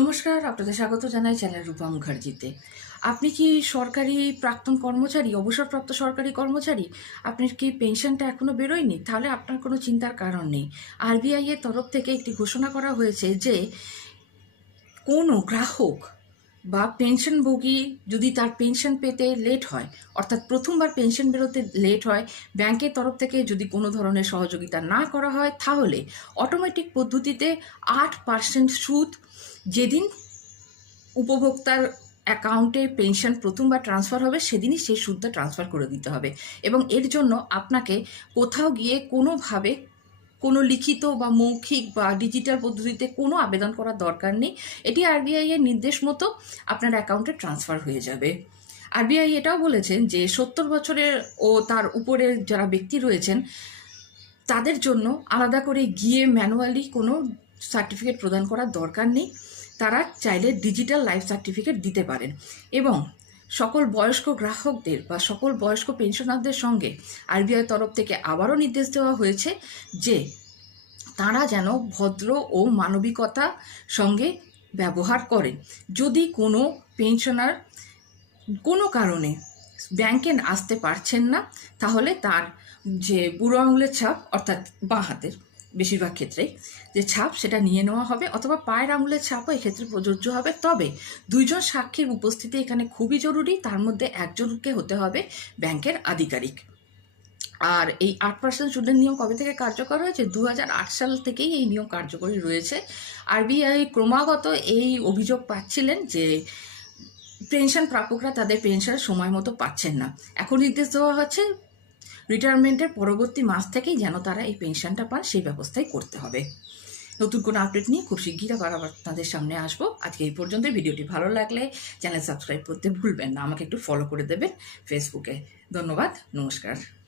নমস্কার, আপনাদের স্বাগত জানাই চ্যানেল রূপা মুখার্জিতে। আপনি কি সরকারি প্রাক্তন কর্মচারী, অবসরপ্রাপ্ত সরকারি কর্মচারী? আপনার কি পেনশনটা এখনও বেরোয়নি? তাহলে আপনার কোনো চিন্তার কারণ নেই। আরবিআই এর তরফ থেকে একটি ঘোষণা করা হয়েছে যে, কোনো গ্রাহক বা পেনশনভোগী যদি তার পেনশন পেতে লেট হয়, অর্থাৎ প্রথমবার পেনশন বেরোতে লেট হয় ব্যাংকের তরফ থেকে যদি কোনো ধরনের সহযোগিতা না করা হয়, তাহলে অটোমেটিক পদ্ধতিতে আট পার্সেন্ট সুদ যেদিন উপভোক্তার অ্যাকাউন্টে পেনশন প্রথমবার ট্রান্সফার হবে, সেদিনই সেই সুদটা ট্রান্সফার করে দিতে হবে। এবং এর জন্য আপনাকে কোথাও গিয়ে কোনোভাবে কোনো লিখিত বা মৌখিক বা ডিজিটাল পদ্ধতিতে কোনো আবেদন করার দরকার নেই। এটি আরবিআই এর নির্দেশ মতো আপনার অ্যাকাউন্টে ট্রান্সফার হয়ে যাবে। আরবিআই এটাও বলেছেন যে সত্তর বছরের ও তার উপরের যারা ব্যক্তি রয়েছেন, তাদের জন্য আলাদা করে গিয়ে ম্যানুয়ালি কোনো সার্টিফিকেট প্রদান করার দরকার নেই। তারা চাইলে ডিজিটাল লাইফ সার্টিফিকেট দিতে পারেন। এবং সকল বয়স্ক গ্রাহকদের বা সকল বয়স্ক পেনশনারদের সঙ্গে আরবিআই তরফ থেকে আবারও নির্দেশ দেওয়া হয়েছে যে তারা যেন ভদ্র ও মানবিকতা সঙ্গে ব্যবহার করেন। যদি কোনো পেনশনার কোনো কারণে ব্যাংকে আসতে পারছেন না, তাহলে তার যে বুড়ো আঙুলের ছাপ, অর্থাৎ বাঁ হাতের বেশিরভাগ ক্ষেত্রেই যে ছাপ সেটা নিয়ে নেওয়া হবে অথবা পায়ের আঙুলের ছাপও এক্ষেত্রে প্রযোজ্য হবে। তবে দুইজন সাক্ষীর উপস্থিতি এখানে খুবই জরুরি, তার মধ্যে একজনকে হতে হবে ব্যাংকের আধিকারিক। আর এই আট পার্সেন্ট সুদের নিয়ম কবে থেকে কার্যকর হয়েছে? দু হাজার আট সাল থেকেই এই নিয়ম কার্যকরী রয়েছে। আরবিআই ক্রমাগত এই অভিযোগ পাচ্ছিলেন যে পেনশন প্রাপকরা তাদের পেনশন সময় মতো পাচ্ছেন না। এখন নির্দেশ দেওয়া হচ্ছে রিটায়ারমেন্টের পরবর্তী মাস থেকেই যেন তারা এই পেনশনটা পান, সেই ব্যবস্থাই করতে হবে। নতুন কোনো আপডেট নিয়ে খুব শিগগির আবার আপনাদের সামনে আসব। আজকে এই পর্যন্ত ভিডিওটি ভালো লাগলে চ্যানেল সাবস্ক্রাইব করতে ভুলবেন না। আমাকে একটু ফলো করে দেবেন ফেসবুকে ধন্যবাদ। নমস্কার।